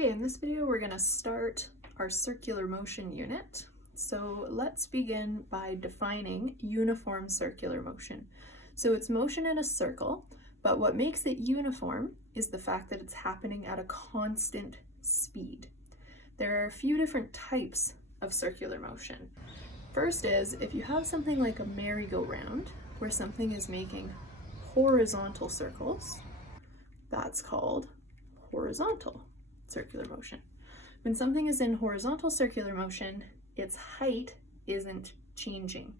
Okay, in this video we're going to start our circular motion unit. So let's begin by defining uniform circular motion. So it's motion in a circle, but what makes it uniform is the fact that it's happening at a constant speed. There are a few different types of circular motion. First is if you have something like a merry-go-round where something is making horizontal circles, that's called horizontal circular motion. When something is in horizontal circular motion, its height isn't changing.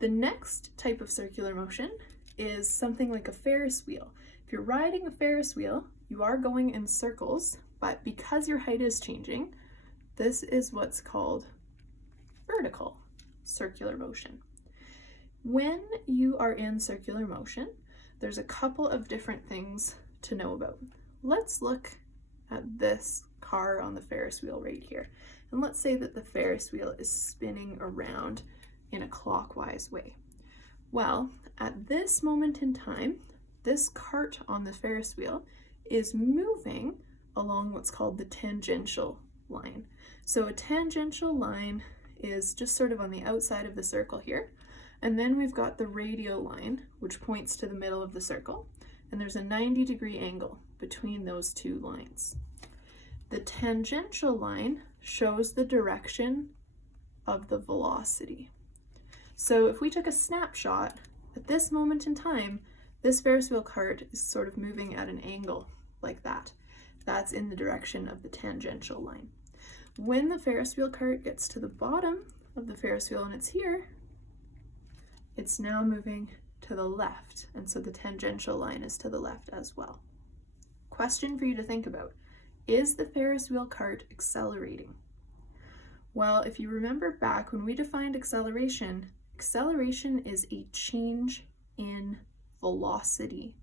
The next type of circular motion is something like a Ferris wheel. If you're riding a Ferris wheel, you are going in circles, but because your height is changing, this is what's called vertical circular motion. When you are in circular motion, there's a couple of different things to know about. Let's look at this car on the Ferris wheel right here. And let's say that the Ferris wheel is spinning around in a clockwise way. Well, at this moment in time, this cart on the Ferris wheel is moving along what's called the tangential line. So a tangential line is just sort of on the outside of the circle here. And then we've got the radial line, which points to the middle of the circle. And there's a 90-degree angle between those two lines. The tangential line shows the direction of the velocity. So if we took a snapshot, at this moment in time, this Ferris wheel cart is sort of moving at an angle like that. That's in the direction of the tangential line. When the Ferris wheel cart gets to the bottom of the Ferris wheel and it's here, it's now moving to the left, and so the tangential line is to the left as well. Question for you to think about: is the Ferris wheel cart accelerating? Well, if you remember back when we defined acceleration, acceleration is a change in velocity.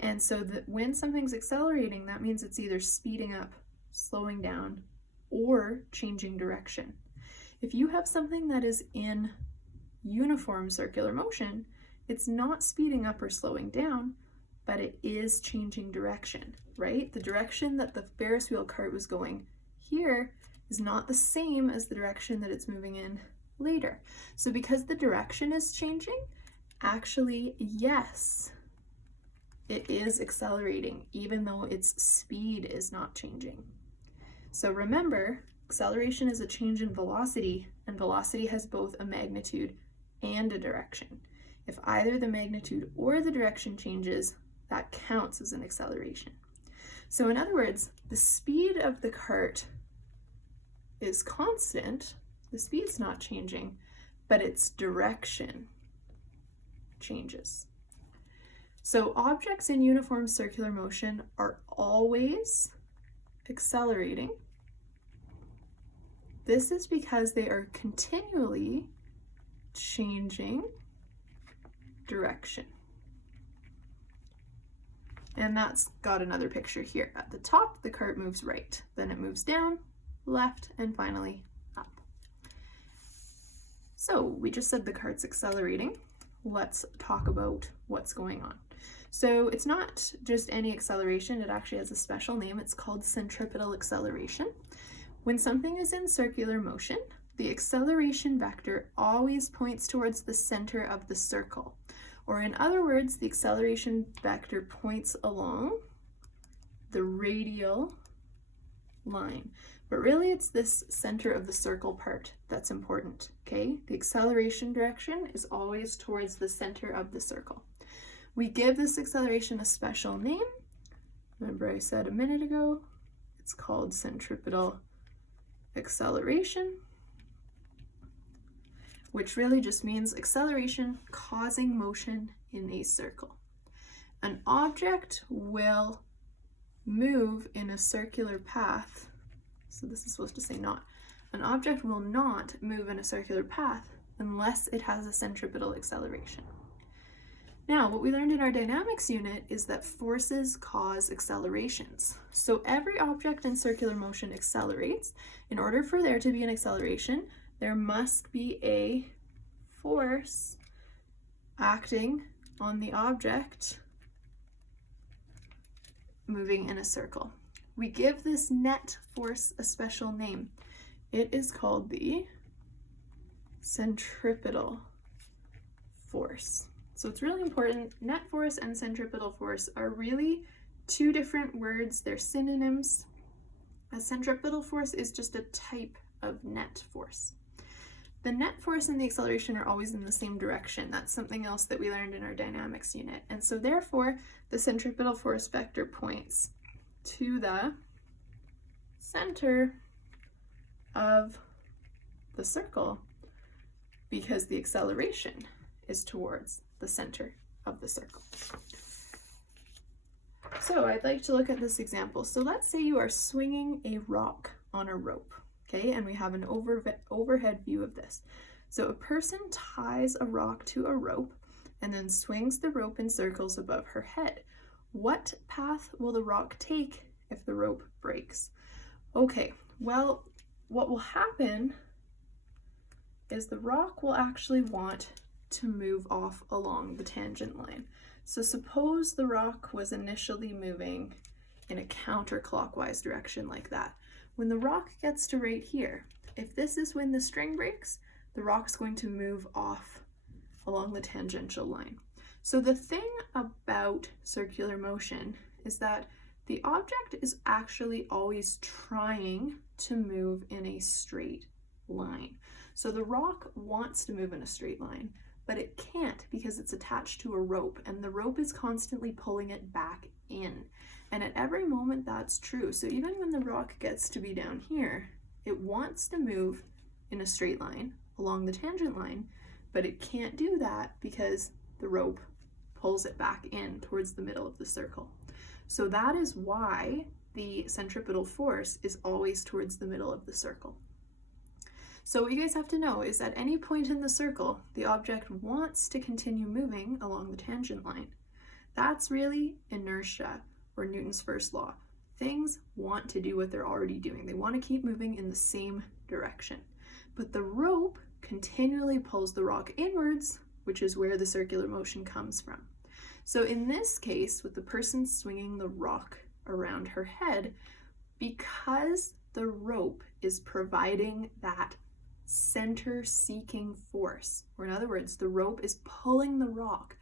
And so that when something's accelerating, that means it's either speeding up, slowing down, or changing direction. If you have something that is in uniform circular motion, it's not speeding up or slowing down, but it is changing direction, right? The direction that the Ferris wheel cart was going here is not the same as the direction that it's moving in later. So because the direction is changing, actually, yes, it is accelerating, even though its speed is not changing. So remember, acceleration is a change in velocity, and velocity has both a magnitude and a direction. If either the magnitude or the direction changes, that counts as an acceleration. So in other words, the speed of the cart is constant, the speed's not changing, but its direction changes. So objects in uniform circular motion are always accelerating. This is because they are continually changing direction. And that's got another picture here. At the top, the cart moves right, then it moves down, left, and finally up. So we just said the cart's accelerating. Let's talk about what's going on. So it's not just any acceleration, it actually has a special name. It's called centripetal acceleration. When something is in circular motion, the acceleration vector always points towards the center of the circle. Or in other words, the acceleration vector points along the radial line. But really it's this center of the circle part that's important, okay? The acceleration direction is always towards the center of the circle. We give this acceleration a special name. Remember I said a minute ago, it's called centripetal acceleration, which really just means acceleration causing motion in a circle. An object will move in a circular path, so this is supposed to say not. An object will not move in a circular path unless it has a centripetal acceleration. Now, what we learned in our dynamics unit is that forces cause accelerations. So every object in circular motion accelerates. In order for there to be an acceleration, there must be a force acting on the object moving in a circle. we give this net force a special name. It is called the centripetal force. So it's really important. Net force and centripetal force are really two different words. They're synonyms. A centripetal force is just a type of net force. The net force and the acceleration are always in the same direction. That's something else that we learned in our dynamics unit. And so therefore, the centripetal force vector points to the center of the circle because the acceleration is towards the center of the circle. So I'd like to look at this example. So let's say you are swinging a rock on a rope, okay? And we have an overhead view of this. So a person ties a rock to a rope and then swings the rope in circles above her head. What path will the rock take if the rope breaks? Okay, well, what will happen is the rock will actually want to move off along the tangent line. So suppose the rock was initially moving in a counterclockwise direction like that. When the rock gets to right here, if this is when the string breaks, the rock's going to move off along the tangential line. So the thing about circular motion is that the object is actually always trying to move in a straight line. So the rock wants to move in a straight line, but it can't because it's attached to a rope, and the rope is constantly pulling it back in. And at every moment that's true. So even when the rock gets to be down here, it wants to move in a straight line along the tangent line, but it can't do that because the rope pulls it back in towards the middle of the circle. So that is why the centripetal force is always towards the middle of the circle. So what you guys have to know is at any point in the circle, the object wants to continue moving along the tangent line. That's really inertia, or Newton's first law. Things want to do what they're already doing. They want to keep moving in the same direction. But the rope continually pulls the rock inwards, which is where the circular motion comes from. So in this case, with the person swinging the rock around her head, because the rope is providing that center-seeking force, or in other words, the rope is pulling the rock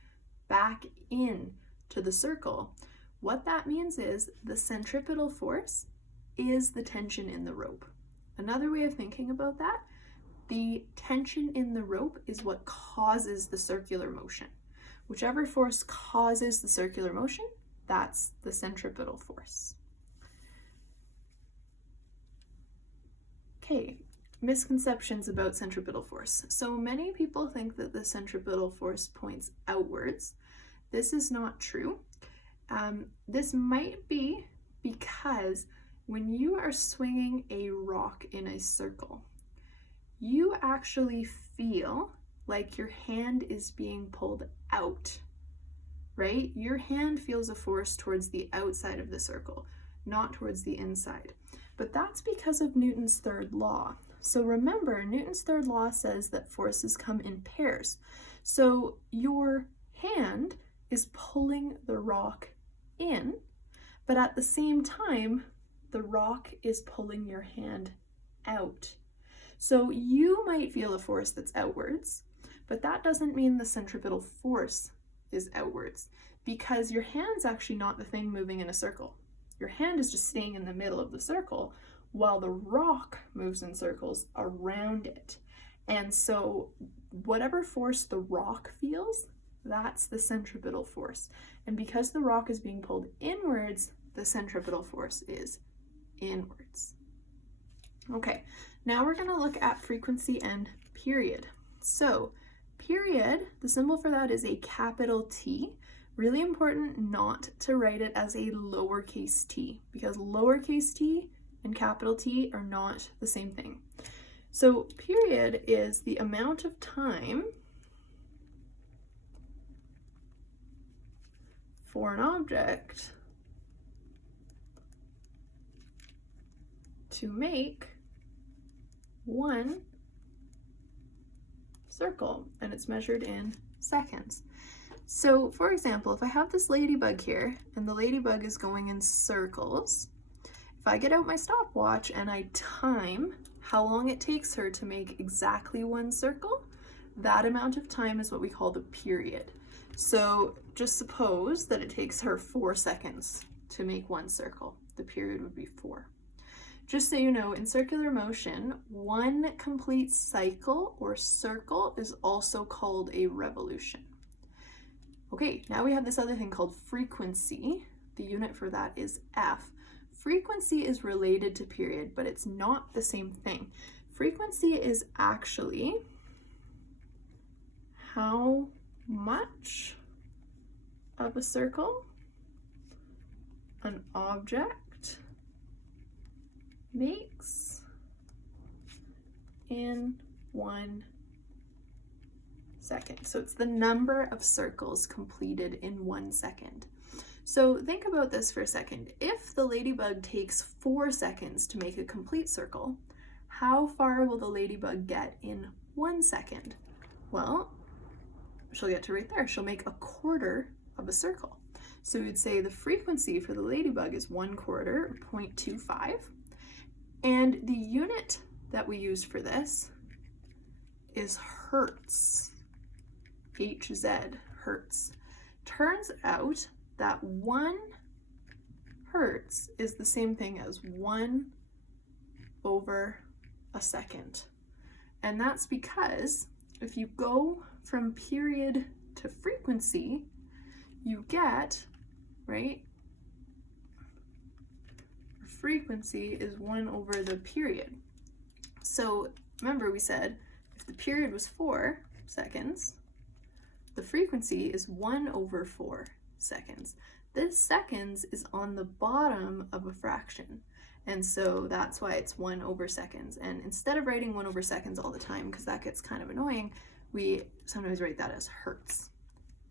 back in to the circle, what that means is the centripetal force is the tension in the rope. Another way of thinking about that, the tension in the rope is what causes the circular motion. Whichever force causes the circular motion, that's the centripetal force. Okay, misconceptions about centripetal force. So many people think that the centripetal force points outwards. This is not true. This might be because when you are swinging a rock in a circle, you actually feel like your hand is being pulled out, right? Your hand feels a force towards the outside of the circle, not towards the inside. But that's because of Newton's third law. So remember, Newton's third law says that forces come in pairs. So your hand is pulling the rock in, but at the same time, the rock is pulling your hand out. So you might feel a force that's outwards, but that doesn't mean the centripetal force is outwards, because your hand's actually not the thing moving in a circle. Your hand is just staying in the middle of the circle while the rock moves in circles around it. And so whatever force the rock feels, that's the centripetal force. And because the rock is being pulled inwards, the centripetal force is inwards. Okay, now we're going to look at frequency and period. So period, the symbol for that is a capital T. Really important not to write it as a lowercase t, because lowercase t and capital T are not the same thing. So period is the amount of time for an object to make one circle, and it's measured in seconds. So for example, if I have this ladybug here and the ladybug is going in circles, If I get out my stopwatch and I time how long it takes her to make exactly one circle, that amount of time is what we call the period. So just suppose that it takes her 4 seconds to make one circle. The period would be 4. Just so you know, in circular motion, one complete cycle or circle is also called a revolution. Okay, now we have this other thing called frequency. The unit for that is F. Frequency is related to period, but it's not the same thing. Frequency is actually how much of a circle an object makes in 1 second. So it's the number of circles completed in 1 second. So think about this for a second. If the ladybug takes 4 seconds to make a complete circle, how far will the ladybug get in 1 second? Well, she'll get to right there. She'll make a quarter of a circle. So we'd say the frequency for the ladybug is 1/4, or 0.25. And the unit that we use for this is hertz. HZ, hertz. Turns out that 1 hertz is the same thing as 1 over a second. And that's because if you go from period to frequency, you get, right? Frequency is 1 over the period. So remember we said if the period was 4 seconds, the frequency is 1 over 4 seconds. This seconds is on the bottom of a fraction. And so that's why it's 1 over seconds. And instead of writing 1 over seconds all the time, because that gets kind of annoying, we sometimes write that as hertz.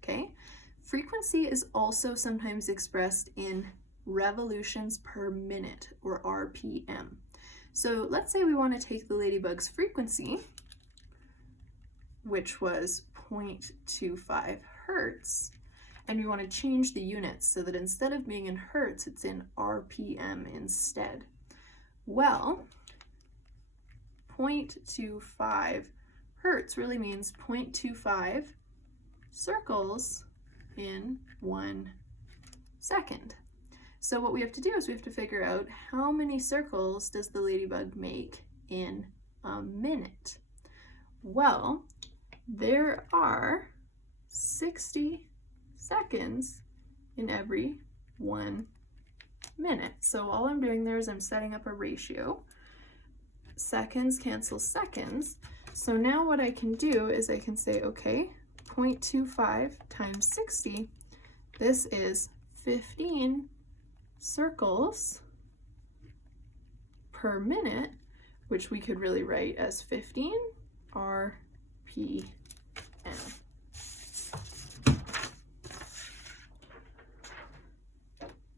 Okay? Frequency is also sometimes expressed in revolutions per minute, or RPM. So let's say we want to take the ladybug's frequency, which was 0.25 hertz, and we want to change the units so that instead of being in hertz, it's in RPM instead. Well, 0.25 hertz really means 0.25 circles in 1 second. So what we have to do is we have to figure out how many circles does the ladybug make in a minute. Well, there are 60 seconds in every 1 minute. So all I'm doing there is I'm setting up a ratio. Seconds cancel seconds. So now what I can do is I can say, okay, 0.25 times 60, this is 15 circles per minute, which we could really write as 15 RPM.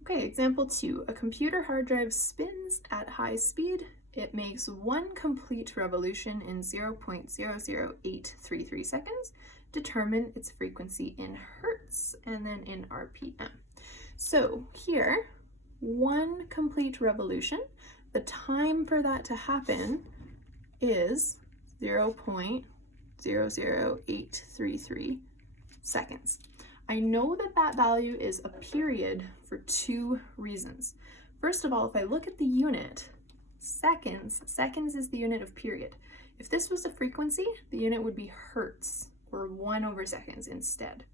Okay, example 2. A computer hard drive spins at high speed. It makes 1 complete revolution in 0.00833 seconds. Determine its frequency in hertz and then in RPM. So here, 1 complete revolution, the time for that to happen is 0.00833 seconds. I know that that value is a period for 2 reasons. First of all, if I look at the unit, seconds is the unit of period. If this was a frequency, the unit would be hertz, or 1 over seconds instead.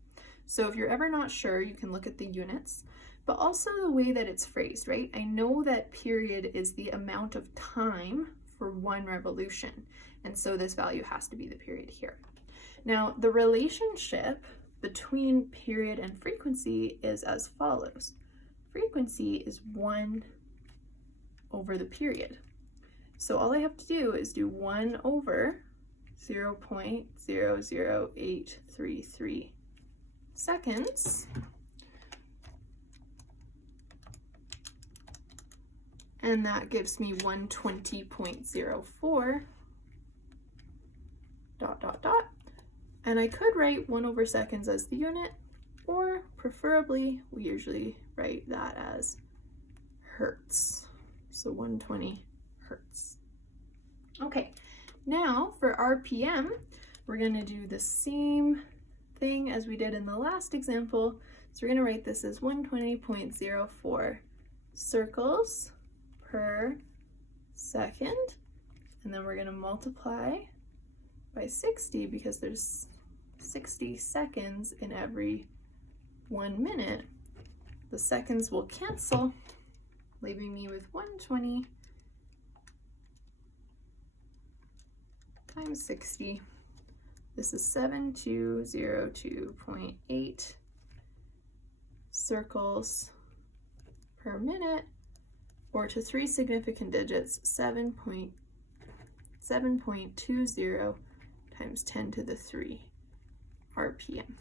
So if you're ever not sure, you can look at the units, but also the way that it's phrased, right? I know that period is the amount of time for 1 revolution, and so this value has to be the period here. Now, the relationship between period and frequency is as follows. Frequency is 1 over the period. So all I have to do is do 1 over 0.00833 seconds, and that gives me 120.04 ... And I could write 1 over seconds as the unit, or preferably we usually write that as hertz. so 120 hertz. Okay, now for RPM, we're going to do the same thing as we did in the last example. So we're going to write this as 120.04 circles per second, and then we're going to multiply by 60 because there's 60 seconds in every 1 minute. The seconds will cancel, leaving me with 120 times 60. This is 7202.8 circles per minute, or to 3 significant digits, 7.20 times 10 to the 3 RPM.